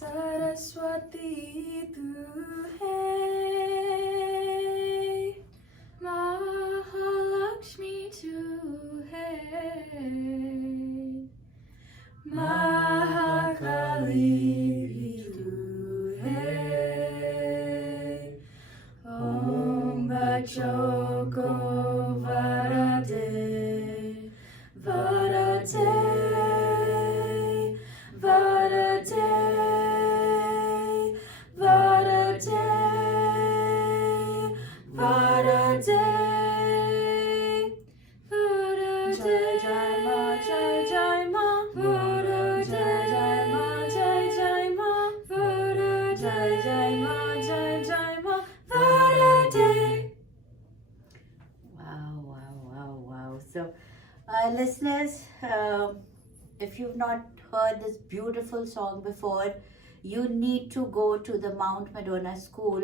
Saraswati tu hai, Mahalakshmi tu hai, Mahakali tu hai, Om Bachoko Varade, Varade, Varade, Varade, Varade, Varade, Jai Ma, Jai Ma, Varade, Jai Ma, Jai Ma, Varade, Jai Ma, Jai Ma, Varade. Wow, wow, wow, wow. So, listeners, if you've not heard this beautiful song before, you need to go to the Mount Madonna School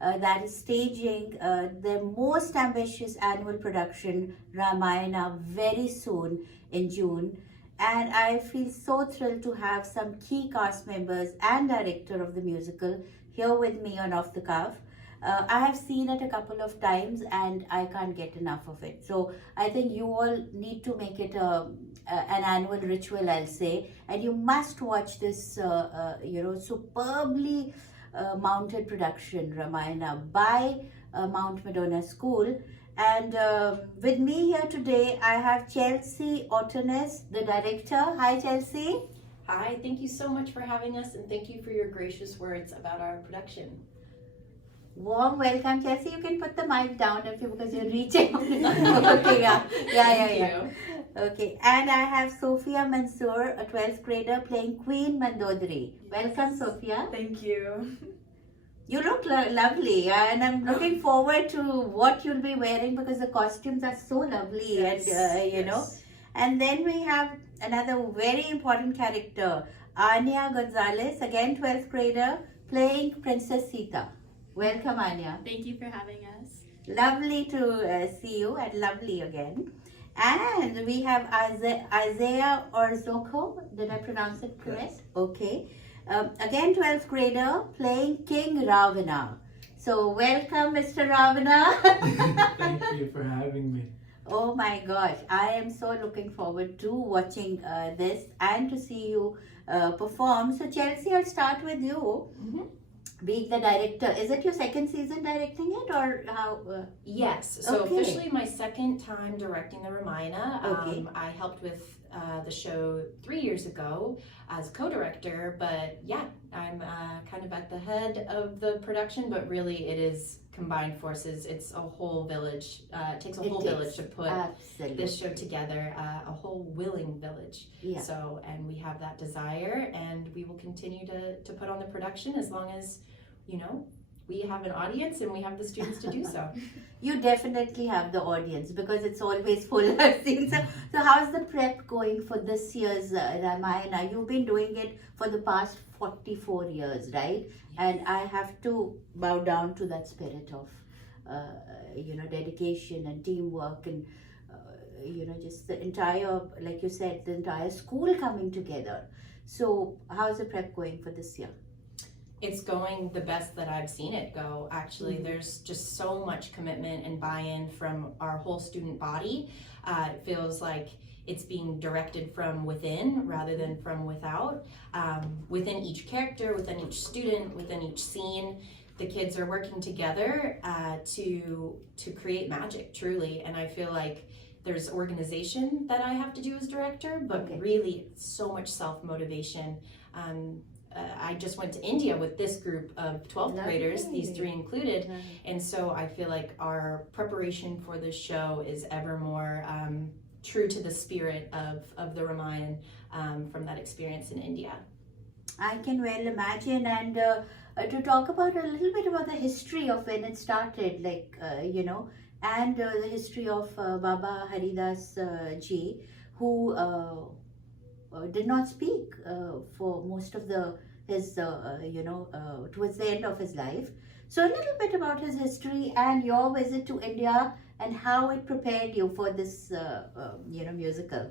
that is staging their most ambitious annual production, Ramayana, very soon in June. And I feel so thrilled to have some key cast members and director of the musical here with me on Off the Cuff. I have seen it a couple of times and I can't get enough of it. So I think you all need to make it an annual ritual, I'll say. And you must watch this, superbly mounted production, Ramayana, by Mount Madonna School. And with me here today, I have Chelsea Ottones, the director. Hi, Chelsea. Hi, thank you so much for having us and thank you for your gracious words about our production. Warm welcome, Chelsea. You can put the mic down because you're reaching. Okay, yeah. Thank you. Okay, and I have Sophia Mansoor, a 12th grader, playing Queen Mandodari. Welcome, Sophia. Thank you. You look lovely, and I'm looking forward to what you'll be wearing because the costumes are so lovely, Yes, and you know. yes. And then we have another very important character, Anya Gonzalez, again 12th grader, playing Princess Sita. Welcome, Anya. Thank you for having us. Lovely to see you, and lovely again. And we have Isaiah Orzoko. Did I pronounce it correct? Yes. Okay. Again, 12th grader, playing King Ravana. So, welcome, Mr. Ravana. Thank you for having me. Oh my gosh, I am so looking forward to watching this and to see you perform. So, Chelsea, I'll start with you. Mhm. Being the director, is it your second season directing it or how? Yes, so Okay. officially my second time directing the Ramayana. Okay. I helped with the show 3 years ago as co-director, but yeah, I'm kind of at the head of the production, but really it is combined forces. It's a whole village, it takes a whole village to put Absolutely. this show together, a whole willing village. Yeah. So, and we have that desire and we will continue to put on the production as long as, you know, we have an audience and we have the students to do so. You definitely have the audience because it's always full. I've seen. So how's the prep going for this year's Ramayana? You've been doing it for the past 44 years, right? And I have to bow down to that spirit of, dedication and teamwork and, just the entire, like you said, the entire school coming together. So how's the prep going for this year? It's going the best that I've seen it go. Actually, Mhm. there's just so much commitment and buy-in from our whole student body. It feels like it's being directed from within rather than from without. Within each character, within each student, within each scene, the kids are working together to create magic, truly. And I feel like there's organization that I have to do as director, but Okay. really so much self-motivation. I just went to India with this group of 12th graders, these three included, and so I feel like our preparation for this show is ever more true to the spirit of the Ramayana from that experience in India. I can well imagine, and to talk about a little bit about the history of when it started, and the history of Baba Haridas ji, who did not speak for most of towards the end of his life. So a little bit about his history and your visit to India and how it prepared you for this, musical.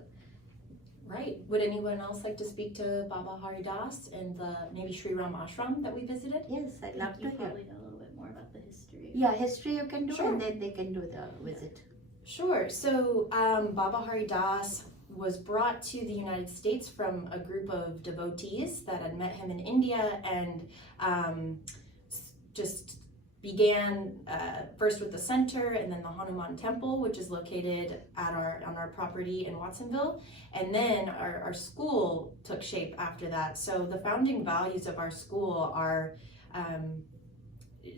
Right. Would anyone else like to speak to Baba Hari Das and the maybe Sri Ram ashram that we visited? Yes, I'd love to You hear. probably know a little bit more about the history. Yeah, history you can do, Sure. and then they can do the visit. Sure. So Baba Hari Das was brought to the United States from a group of devotees that had met him in India and just began first with the center and then the Hanuman Temple, which is located at on our property in Watsonville. And then our school took shape after that. So the founding values of our school are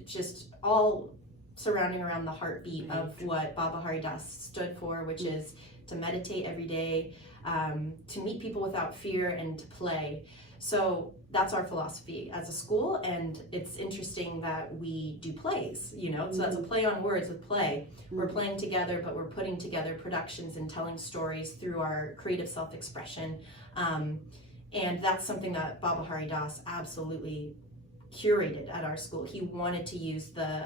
just all surrounding around the heartbeat of what Baba Hari Das stood for, which is to meditate every day, to meet people without fear, and to play. So that's our philosophy as a school, and it's interesting that we do plays, so that's a play on words with play. We're playing together, but we're putting together productions and telling stories through our creative self-expression, and that's something that Baba Hari Das absolutely curated at our school. He wanted to use the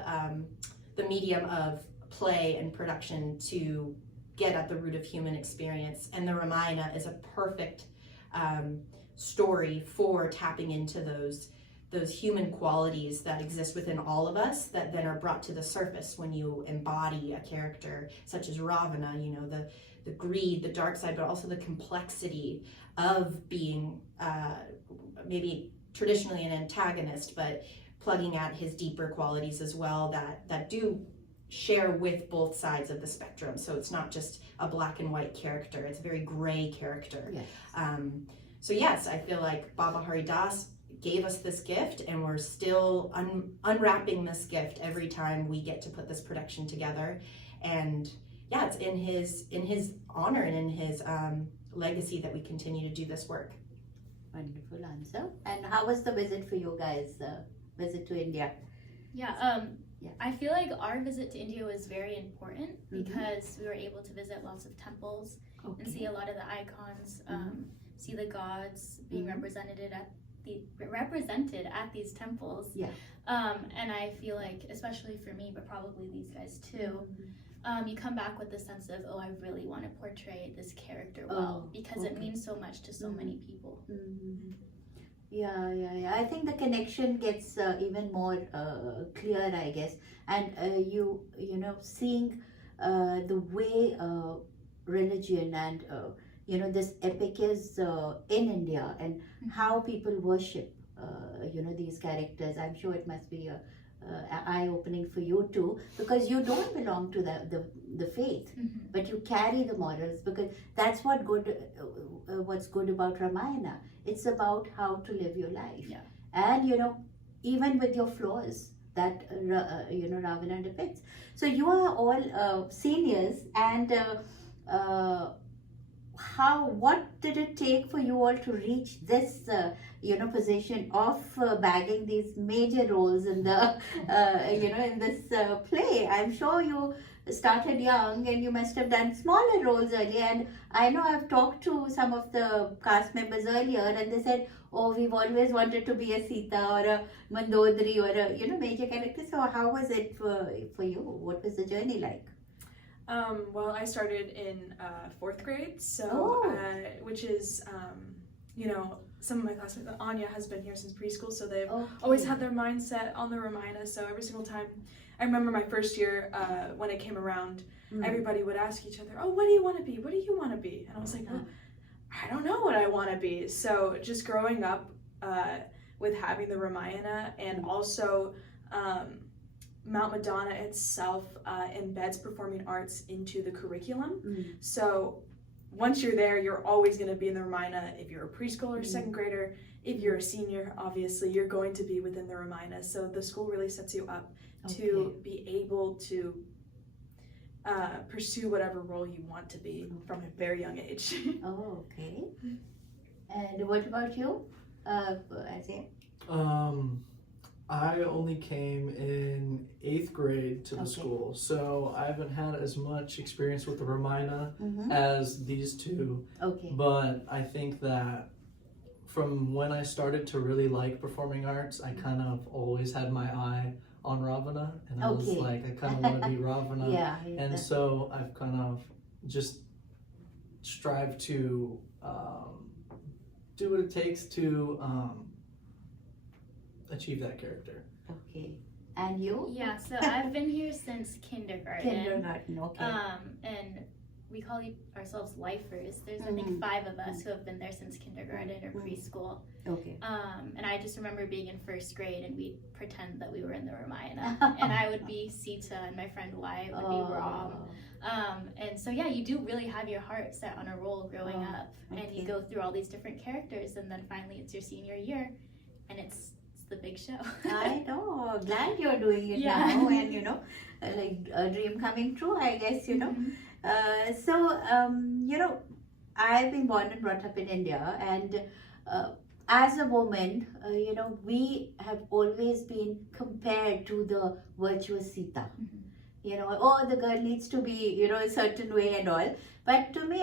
medium of play and production to get at the root of human experience, and the Ramayana is a perfect story for tapping into those human qualities that exist within all of us that then are brought to the surface when you embody a character such as Ravana, the greed, the dark side, but also the complexity of being maybe traditionally an antagonist, but plugging at his deeper qualities as well that do share with both sides of the spectrum. So it's not just a black and white character, it's a very gray character. Yes. So yes, I feel like Baba Hari Das gave us this gift, and we're still unwrapping this gift every time we get to put this production together. And yeah, it's in his honor and in his legacy that we continue to do this work. Wonderful answer. And how was the visit for you guys? Visit to India? Yeah, Yeah. I feel like our visit to India was very important Mhm. because we were able to visit lots of temples and see a lot of the icons, see the gods being represented at these temples. Yeah. And I feel like, especially for me, but probably these guys too, you come back with the sense of, I really want to portray this character well, because it means so much to so many people. Yeah. I think the connection gets even more clear, I guess. And seeing the way religion and this epic is in India, and how people worship these characters. I'm sure it must be eye-opening for you too, because you don't belong to the faith, but you carry the morals, because that's what's good about Ramayana. It's about how to live your life, and even with your flaws that Ravana depicts. So you are all seniors, and what did it take for you all to reach this position of bagging these major roles in the in this play? I'm sure you started young, and you must have done smaller roles earlier. And I know I've talked to some of the cast members earlier, and they said, we've always wanted to be a Sita or a Mandodari or a major character. So how was it for you? What was the journey like? Well, I started in 4th grade, so which is some of my classmates. Anya has been here since preschool, so they've always had their mindset on the Ramayana. So every single time, I remember my first year when it came around, everybody would ask each other, what do you want to be? What do you want to be? And I was like, I don't know what I want to be. So just growing up with having the Ramayana, and also Mount Madonna itself embeds performing arts into the curriculum. So once you're there, you're always going to be in the Ramayana. If you're a preschooler, 2nd grader, if you're a senior, obviously you're going to be within the Ramayana. So the school really sets you up to be able to pursue whatever role you want to be from a very young age. Okay. And what about you, Isaiah? I only came in 8th grade to the school, so I haven't had as much experience with the Ramayana as these two. But I think that from when I started to really like performing arts, I kind of always had my eye on Ravana, and I was like, I kind of want to be Ravana. And so I've kind of just strived to do what it takes to achieve that character. Okay. And you? Yeah, so I've been here since kindergarten. Kindergarten, okay. And we call ourselves lifers. There's I think 5 of us who have been there since kindergarten or preschool. Okay. And I just remember being in 1st grade and we'd pretend that we were in the Ramayana. And I would be Sita and my friend Wyatt would be Ram. And so yeah, you do really have your heart set on a role growing up. And you go through all these different characters and then finally it's your senior year and it's the big show. I know. Glad you're doing it now, and you know, like a dream coming true, I guess, you know. So, you know, I've been born and brought up in India, and as a woman, you know, we have always been compared to the virtuous Sita. You know, oh, the girl needs to be, you know, a certain way and all. But to me,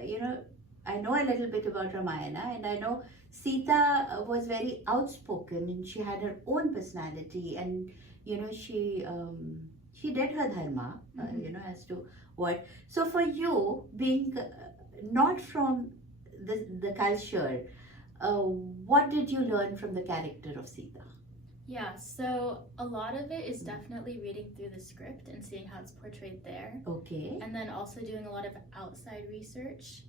you know, I know a little bit about Ramayana, and I know Sita was very outspoken, and she had her own personality, and you know, she did her dharma, you know, as to what. So for you, being not from the culture, what did you learn from the character of Sita? Yeah, so a lot of it is definitely reading through the script and seeing how it's portrayed there. Okay. And then also doing a lot of outside research.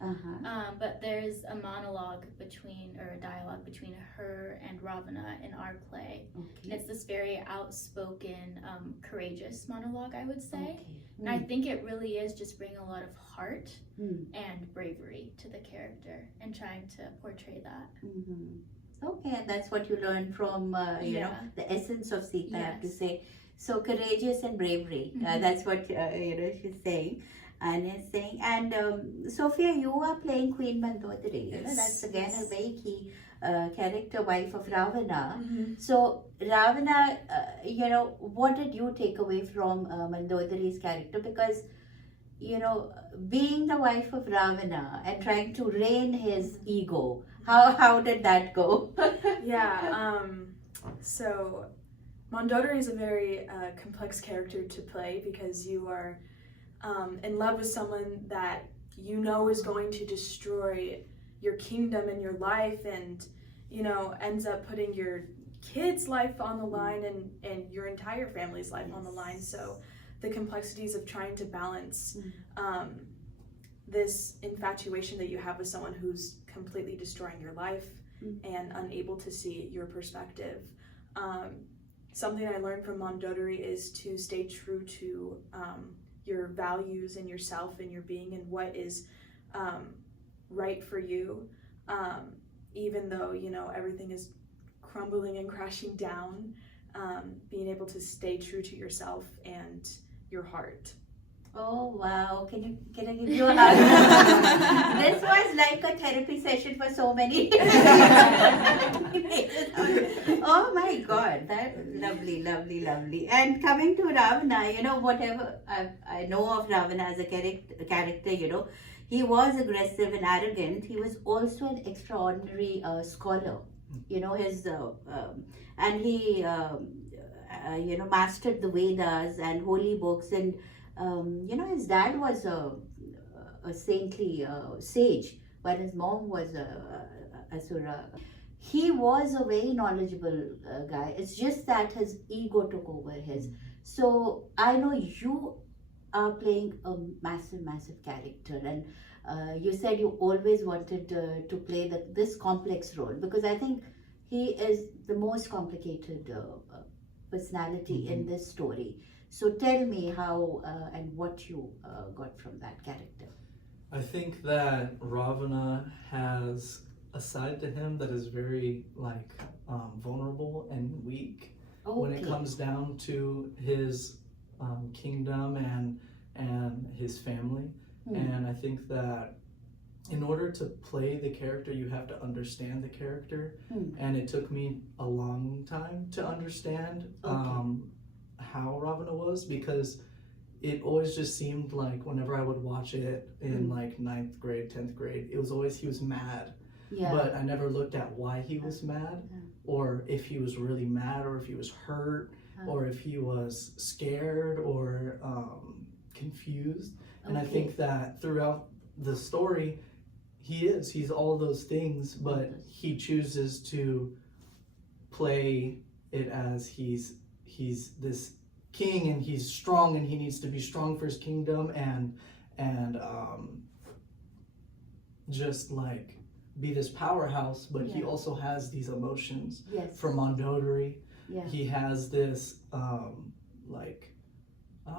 But there's a monologue or a dialogue between her and Ravana in our play. And it's this very outspoken, courageous monologue, I would say. And I think it really is just bringing a lot of heart and bravery to the character and trying to portray that. Okay, and that's what you learned from, you know, the essence of Sita, I have to say. So courageous and bravery, that's what, you know, she's saying. And Sophia, you are playing Queen Mandodari. You know, that's again a very key character, wife of Ravana. So Ravana, you know, what did you take away from Mandodari's character? Because, you know, being the wife of Ravana and trying to rein his ego, how did that go? So Mandodari is a very complex character to play because you are in love with someone that you know is going to destroy your kingdom and your life, and you know, ends up putting your kid's life on the line and your entire family's life on the line. So the complexities of trying to balance this infatuation that you have with someone who's completely destroying your life and unable to see your perspective. Something I learned from Mandodari is to stay true to your values and yourself and your being and what is right for you, even though, you know, everything is crumbling and crashing down. Being able to stay true to yourself and your heart. Oh wow, can I give you a hug? This was like a therapy session for so many. Oh my god, that lovely. And coming to Ravana, you know, whatever I know of Ravana as a character, you know, he was aggressive and arrogant. He was also an extraordinary scholar. You know, his and he you know, mastered the Vedas and holy books, and you know, his dad was a saintly sage, while his mom was a asura. He was a very knowledgeable guy. It's just that his ego took over his. So I know you are playing a massive character, and you said you always wanted to play this complex role, because I think he is the most complicated personality in this story. So tell me how and what you got from that character. I think that Ravana has a side to him that is very vulnerable and weak when it comes down to his kingdom and his family. And I think that in order to play the character, you have to understand the character. And it took me a long time to understand how Ravana was, because it always just seemed like whenever I would watch it in 9th grade, 10th grade, it was always he was mad. But I never looked at why he was mad, or if he was really mad, or if he was hurt, or if he was scared or confused. And I think that throughout the story, he is. He's all those things, but he chooses to play it as he's this king, and he's strong, and he needs to be strong for his kingdom, and just like be this powerhouse, but he also has these emotions for Mondotary. He has this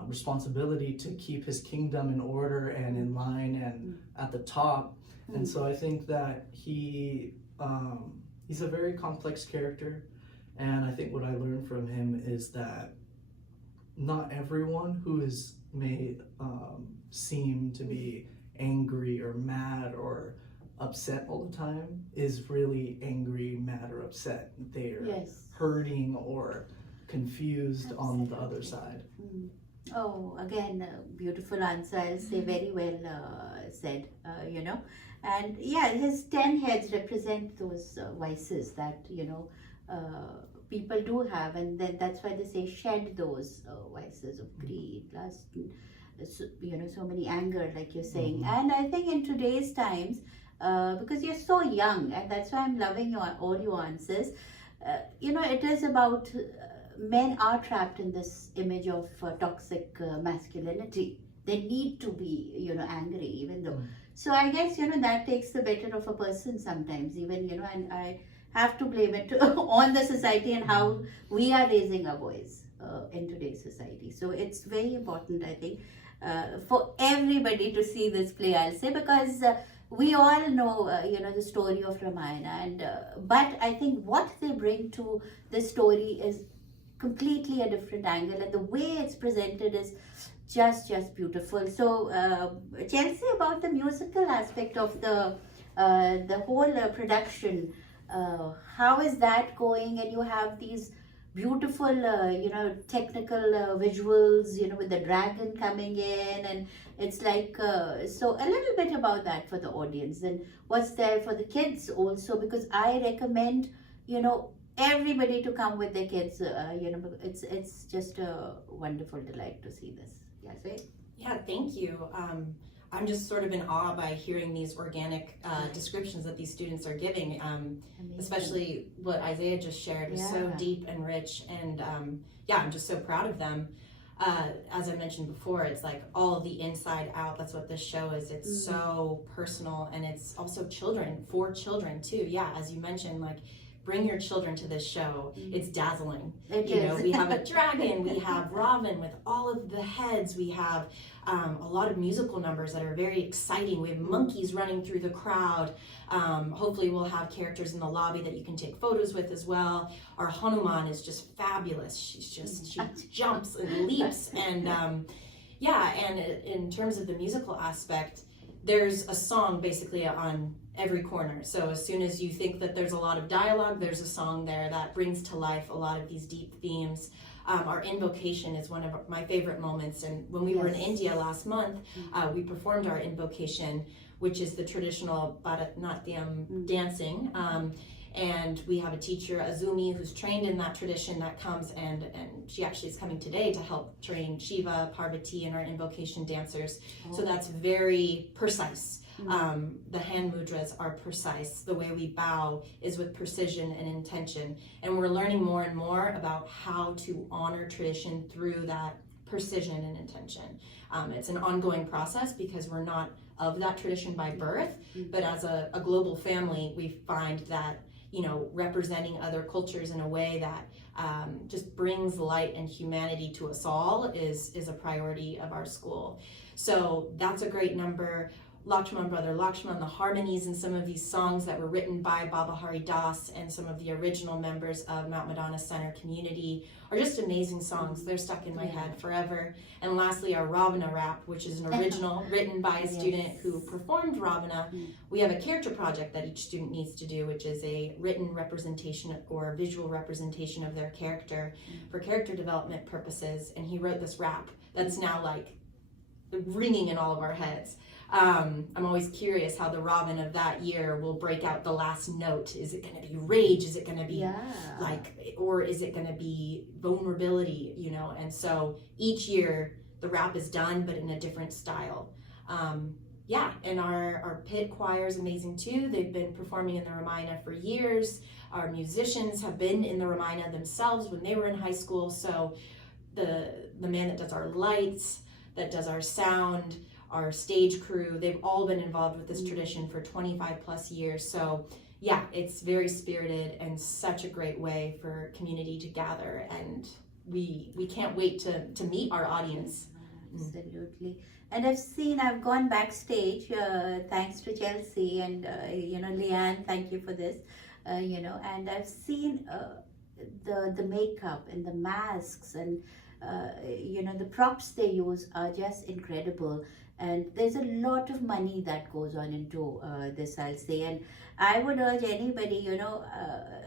responsibility to keep his kingdom in order and in line and at the top. And so I think that he's a very complex character, and I think what I learned from him is that not everyone who may seem to be angry or mad or upset all the time is really angry, mad, or upset. They're hurting or confused on the other side. Oh, again, beautiful answer. I'll say very well said, And his 10 heads represent those vices that, people do have. And then that's why they say shed those vices of greed, lust, so many anger, like you're saying. And I think in today's times, because you're so young, and that's why I'm loving all your answers, it is about... men are trapped in this image of toxic masculinity. They need to be, angry, even though. So I guess, that takes the better of a person sometimes, even, and I have to blame it on the society and how we are raising our boys in today's society. So it's very important, I think, for everybody to see this play, I'll say, because we all know, the story of Ramayana, and but I think what they bring to this story is completely a different angle, and the way it's presented is just beautiful. So Chelsea, about the musical aspect of the whole production, how is that going? And you have these beautiful technical visuals, with the dragon coming in, and it's like so a little bit about that for the audience, and what's there for the kids also, because I recommend everybody to come with their kids. It's just a wonderful delight to see this. Yes, right? Yeah, thank you. I'm just sort of in awe by hearing these organic descriptions that these students are giving, especially what Isaiah just shared was so deep and rich, and I'm just so proud of them. As I mentioned before, it's like all the inside out. That's what this show is. It's so personal, and it's also for children too. Yeah, as you mentioned, like, bring your children to this show. It's dazzling. We have a dragon, we have Ravan with all of the heads, we have a lot of musical numbers that are very exciting. We have monkeys running through the crowd. Hopefully we'll have characters in the lobby that you can take photos with as well. Our Hanuman is just fabulous. She jumps and leaps, and and in terms of the musical aspect, there's a song basically on every corner. So as soon as you think that there's a lot of dialogue, there's a song there that brings to life a lot of these deep themes. Our invocation is one of my favorite moments, and when we were in India last month, we performed our invocation, which is the traditional Bharatanatyam dancing, and we have a teacher, Azumi, who's trained in that tradition, that comes, and she actually is coming today to help train Shiva, Parvati, and our invocation dancers. So that's very precise. The hand mudras are precise. The way we bow is with precision and intention. And we're learning more and more about how to honor tradition through that precision and intention. It's an ongoing process because we're not of that tradition by birth, but as a global family, we find that, representing other cultures in a way that just brings light and humanity to us all is a priority of our school. So that's a great number. Lakshman, Brother Lakshman, the harmonies in some of these songs that were written by Baba Hari Das and some of the original members of Mount Madonna Center community are just amazing songs. They're stuck in my head forever. And lastly, our Ravana rap, which is an original written by a student who performed Ravana. We have a character project that each student needs to do, which is a written representation or visual representation of their character for character development purposes. And he wrote this rap that's now like ringing in all of our heads. I'm always curious how the Ravan of that year will break out the last note. Is it going to be rage? Is it going to be or is it going to be vulnerability, And so each year the rap is done, but in a different style. yeah, and our pit choir is amazing too. They've been performing in the Ramayana for years. Our musicians have been in the Ramayana themselves when they were in high school. So the man that does our lights, that does our sound, our stage crew, they've all been involved with this tradition for 25 plus years. So yeah, it's very spirited and such a great way for community to gather, and we can't wait to meet our audience. Absolutely. And I've gone backstage, thanks to Chelsea and, Leanne, thank you for this, and I've seen the makeup and the masks and, the props they use are just incredible. And there's a lot of money that goes on into this, I'll say. And I would urge anybody,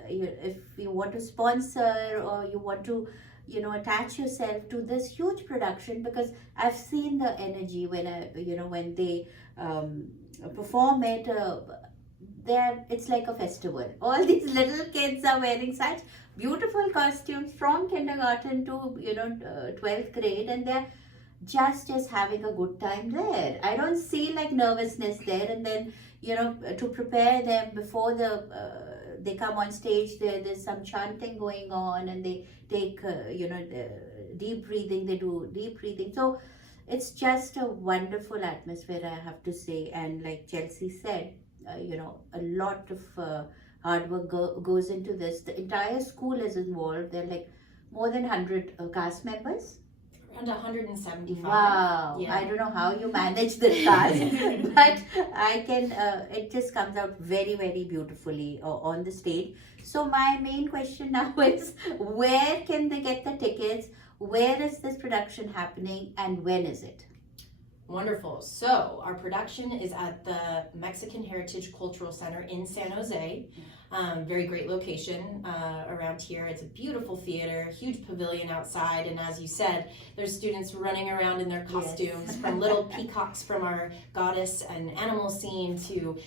if you want to sponsor or you want to, attach yourself to this huge production, because I've seen the energy when they perform it. It's like a festival. All these little kids are wearing such beautiful costumes from kindergarten to 12th grade, and they're just having a good time there. I don't see like nervousness there. And then to prepare them before they come on stage, there's some chanting going on, and they take deep breathing. They do deep breathing. So it's just a wonderful atmosphere, I have to say. And like Chelsea said, a lot of hard work goes into this. The entire school is involved. There are like more than 100 cast members. Around 175. Wow. Yeah. I don't know how you manage the task, but I can, it just comes out very, very beautifully on the stage. So my main question now is, where can they get the tickets? Where is this production happening, and when is it? Wonderful. So our production is at the Mexican Heritage Cultural Center in San Jose. Very great location around here. It's a beautiful theater, huge pavilion outside, and as you said, there's students running around in their costumes, yes. From little peacocks from our goddess and animal scene to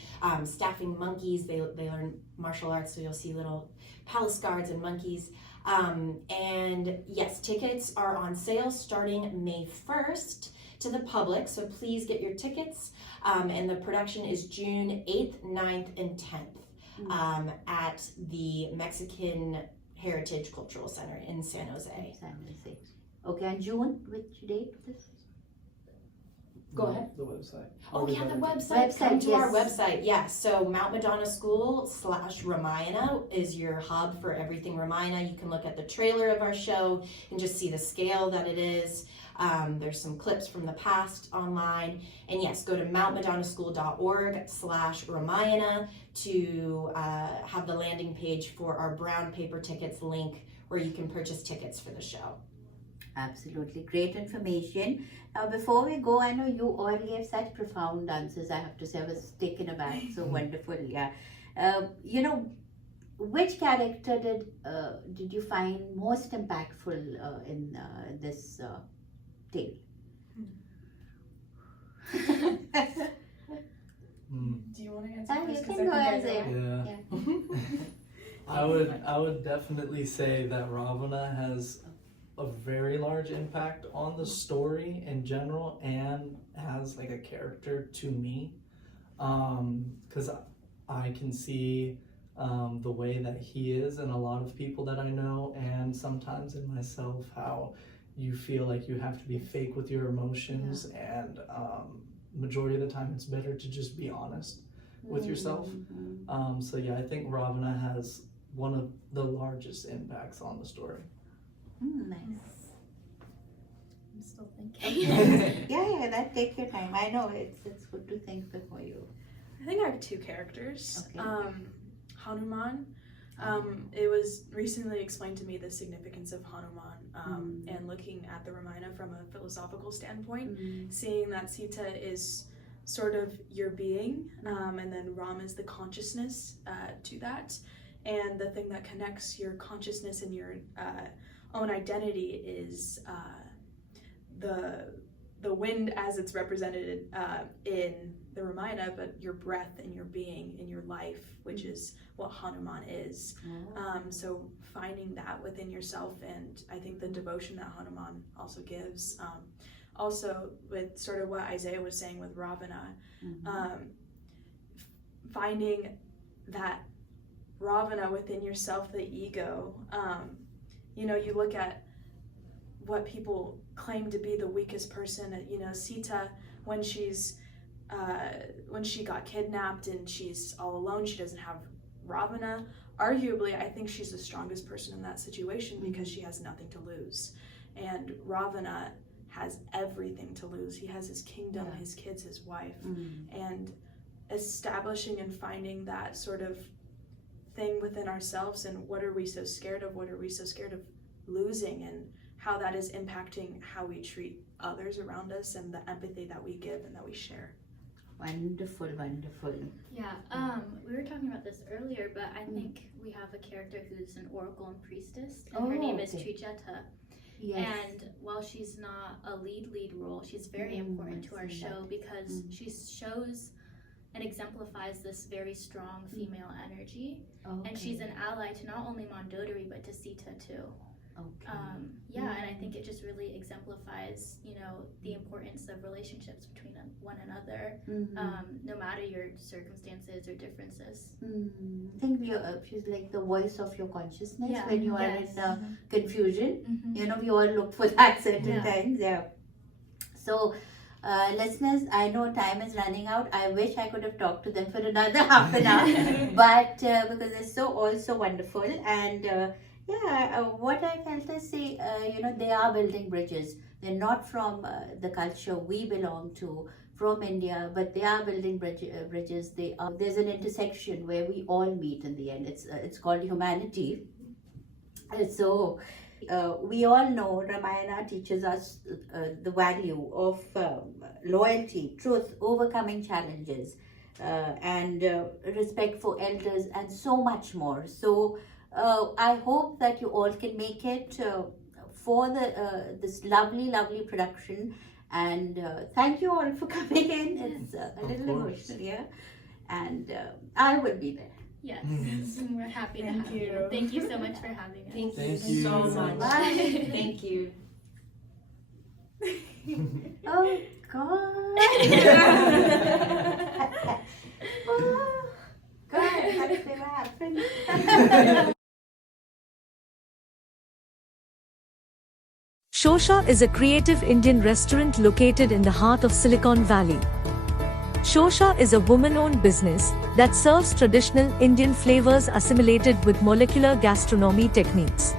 staffing monkeys. They learn martial arts, so you'll see little palace guards and monkeys. And yes, tickets are on sale starting May 1st. To the public, so please get your tickets. And the production is June 8th, 9th, and 10th at the Mexican Heritage Cultural Center in San Jose. Okay, and June, which date is this? Go ahead. The website. Oh yeah, the website. Come to our website. Yeah, so Mount Madonna School /Ramayana is your hub for everything Ramayana. You can look at the trailer of our show and just see the scale that it is. There's some clips from the past online. And yes, go to mountmadonnaschool.org /Ramayana to have the landing page for our brown paper tickets link where you can purchase tickets for the show. Absolutely, great information. Now, before we go, I know you all gave such profound answers. I have to say, I was taken aback. So wonderful, yeah. Which character did you find most impactful in this tale? Do you want to answer first? You can go answer. Yeah. I would definitely say that Ravana has a very large impact on the story in general, and has like a character to me, because I can see the way that he is in a lot of people that I know, and sometimes in myself, how you feel like you have to be fake with your emotions, and majority of the time it's better to just be honest with yourself. So yeah, I think Ravana has one of the largest impacts on the story. Nice. I'm still thinking. That take your time. I know it's good to think before you. I think I have two characters. Okay. Hanuman. It was recently explained to me the significance of Hanuman, and looking at the Ramayana from a philosophical standpoint, seeing that Sita is sort of your being, and then Ram is the consciousness to that, and the thing that connects your consciousness and your own identity is the wind as it's represented in the Ramayana, but your breath and your being in your life, which is what Hanuman is. So finding that within yourself, and I think the devotion that Hanuman also gives. also with sort of what Isaiah was saying with Ravana, finding that Ravana within yourself, the ego. You know, you look at what people claim to be the weakest person. You know, Sita, when she got kidnapped and she's all alone, she doesn't have Ravana. Arguably, I think she's the strongest person in that situation because she has nothing to lose. And Ravana has everything to lose. He has his kingdom, his kids, his wife. And establishing and finding that sort of thing within ourselves, and what are we so scared of? What are we so scared of losing? And how that is impacting how we treat others around us and the empathy that we give and that we share. Wonderful, wonderful. Yeah, we were talking about this earlier, but I think we have a character who's an oracle and priestess, and her name is Trijeta. Yes. And while she's not a lead role, she's very important to our show because she shows and exemplifies this very strong female energy. And she's an ally to not only Mondodori, but to Sita too. And I think it just really exemplifies, you know, the importance of relationships between one another, no matter your circumstances or differences. I think she's like the voice of your consciousness when you are in confusion. You know, we all look for that certain times. So, listeners, I know time is running out. I wish I could have talked to them for another half an hour, but because they're all so wonderful. And what I felt is say, you know, they are building bridges. They're not from the culture we belong to, from India, but they are building bridges. There's an intersection where we all meet in the end. It's called humanity. So we all know Ramayana teaches us the value of loyalty, truth, overcoming challenges, and respect for elders, and so much more. So I hope that you all can make it for this lovely production, and thank you all for coming in. It's a little emotional, and I will be there. Yes, we're happy to have you. Thank you so much for having us. Thank you so much. Bye. Thank you. Oh God. Oh, God, how did that happen? Shosha is a creative Indian restaurant located in the heart of Silicon Valley. Shosha is a woman-owned business that serves traditional Indian flavors assimilated with molecular gastronomy techniques.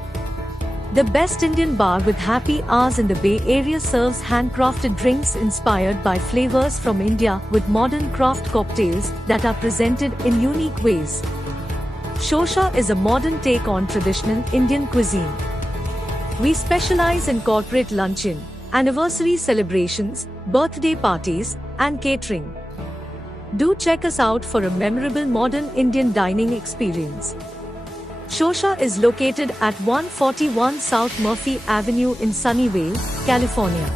The best Indian bar with happy hours in the Bay Area serves handcrafted drinks inspired by flavors from India with modern craft cocktails that are presented in unique ways. Shosha is a modern take on traditional Indian cuisine. We specialize in corporate luncheon, anniversary celebrations, birthday parties, and catering. Do check us out for a memorable modern Indian dining experience. Shosha is located at 141 South Murphy Avenue in Sunnyvale, California.